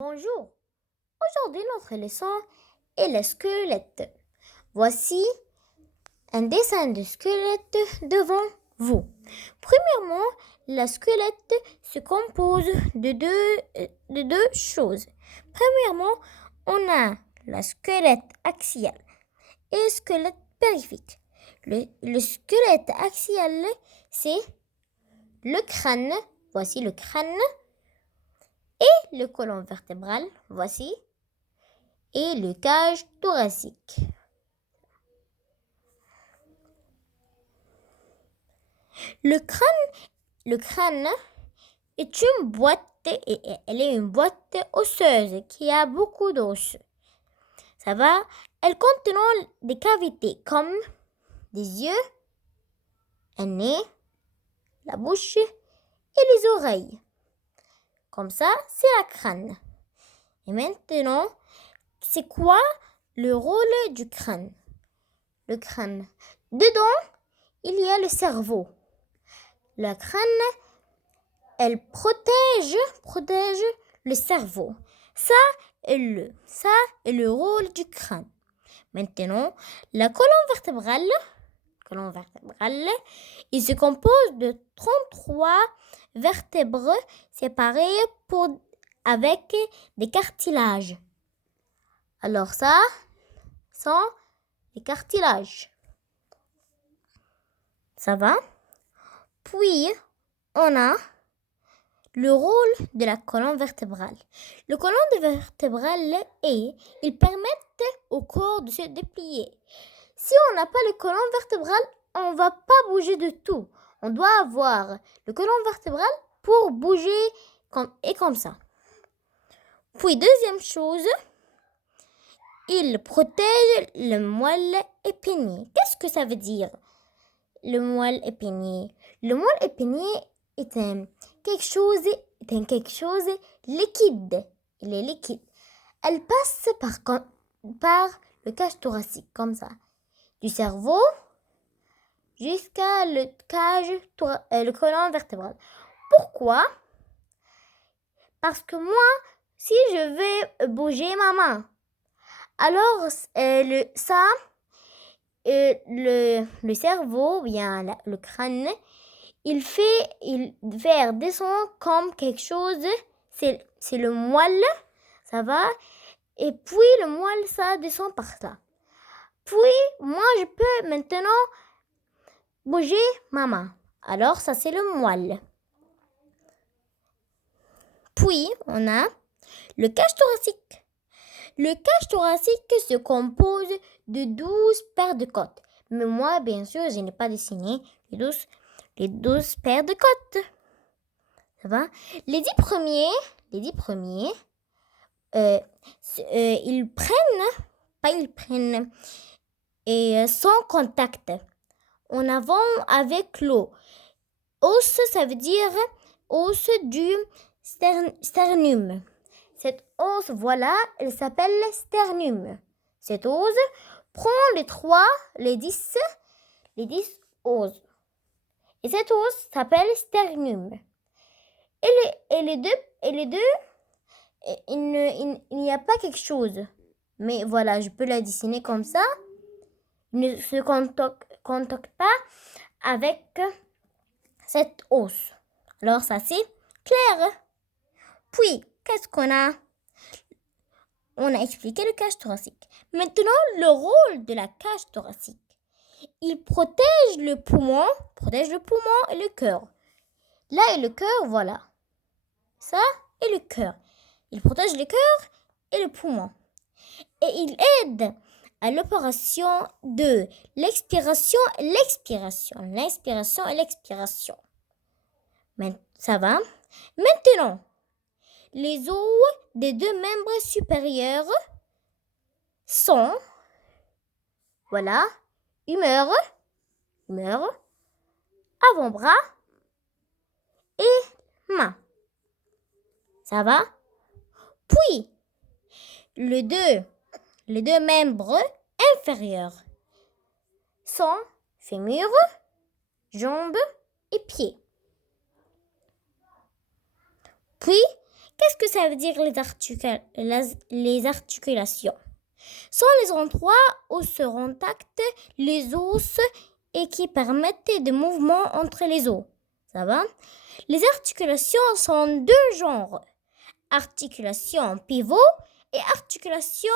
Bonjour, aujourd'hui notre leçon est le squelette. Voici un dessin de squelette devant vous. Premièrement, le squelette se compose de deux choses. Premièrement, on a le squelette axial et le squelette périphérique. Le squelette axial, c'est le crâne. Voici le crâne. Et le côlon vertébral, voici, et le cage thoracique. Le crâne est une boîte, elle est une boîte osseuse qui a beaucoup d'os. Ça va? Elle contient des cavités comme des yeux, un nez, la bouche et les oreilles. Comme ça, c'est la crâne. Et maintenant, c'est quoi le rôle du crâne? Le crâne. Dedans, il y a le cerveau. Le crâne, elle protège le cerveau. Ça est le rôle du crâne. Maintenant, la colonne vertébrale, il se compose de 33 vertèbres séparées avec des cartilages. Alors ça sont les cartilages. Ça va? Puis, on a le rôle de la colonne vertébrale. Le colonne vertébrale il permet au corps de se déplier. Si on n'a pas le colonne vertébrale, on ne va pas bouger de tout. On doit avoir le colonne vertébrale pour bouger comme ça. Puis, deuxième chose, il protège le moelle épinier. Qu'est-ce que ça veut dire? Le moelle épinier. Le moelle épinier est quelque chose liquide. Il est liquide. Elle passe par le cage thoracique, comme ça. Du cerveau jusqu'à le colonne vertébrale. Pourquoi? Parce que moi, si je vais bouger ma main, alors le cerveau, bien le crâne, il fait descendre comme quelque chose, c'est le moelle, ça va, et puis le moelle, ça descend par là. Puis, moi, je peux maintenant bouger ma main. Alors, ça, c'est le moelle. Puis, on a le cage thoracique. Le cage thoracique se compose de 12 paires de côtes. Mais moi, bien sûr, je n'ai pas dessiné les 12 paires de côtes. Ça va? Les 10 premiers, ils prennent sans contact. En avant avec l'eau. Os, ça veut dire os du sternum. Cette os, voilà, elle s'appelle sternum. Cette os prend les 10 os. Et cette os s'appelle sternum. Et les deux, il n'y a pas quelque chose. Mais voilà, je peux la dessiner comme ça. Il ne se contacte pas avec cette os. Alors ça, c'est clair. Puis, qu'est-ce qu'on a? On a expliqué le cage thoracique. Maintenant, le rôle de la cage thoracique. Il protège le poumon et le cœur. Là est le cœur, voilà. Ça est le cœur. Il protège le cœur et le poumon. Et il aide à l'opération de l'inspiration et l'expiration. L'inspiration et l'expiration. Ça va? Maintenant, les os des deux membres supérieurs sont, voilà, humeur, avant-bras et main. Ça va? Puis, les deux membres inférieurs sont fémur, jambes et pieds. Puis, Qu'est-ce que ça veut dire les articulations? Sont les endroits où se contactent les os et qui permettent des mouvements entre les os. Ça va? Les articulations sont deux genres. Articulation pivot et articulation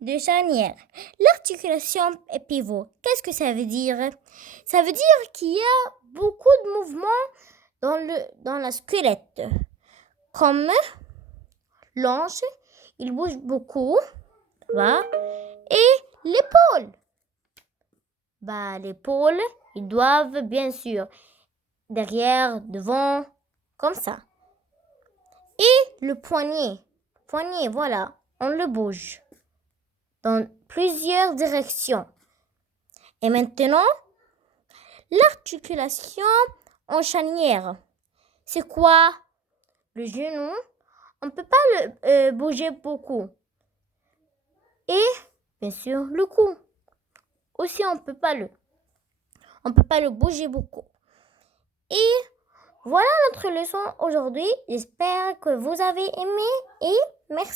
de charnière. L'articulation pivot, qu'est-ce que ça veut dire? Ça veut dire qu'il y a beaucoup de mouvements dans le squelette. Comme l'ange, il bouge beaucoup. Va. Et l'épaule. L'épaule, ils doivent bien sûr derrière, devant, comme ça. Et le poignet. Poignet, voilà, on le bouge dans plusieurs directions. Et maintenant, l'articulation en charnière. C'est quoi? Le genou, on ne peut pas le bouger beaucoup. Et bien sûr, le cou. Aussi, on ne peut pas le bouger beaucoup. Et voilà notre leçon aujourd'hui. J'espère que vous avez aimé et merci.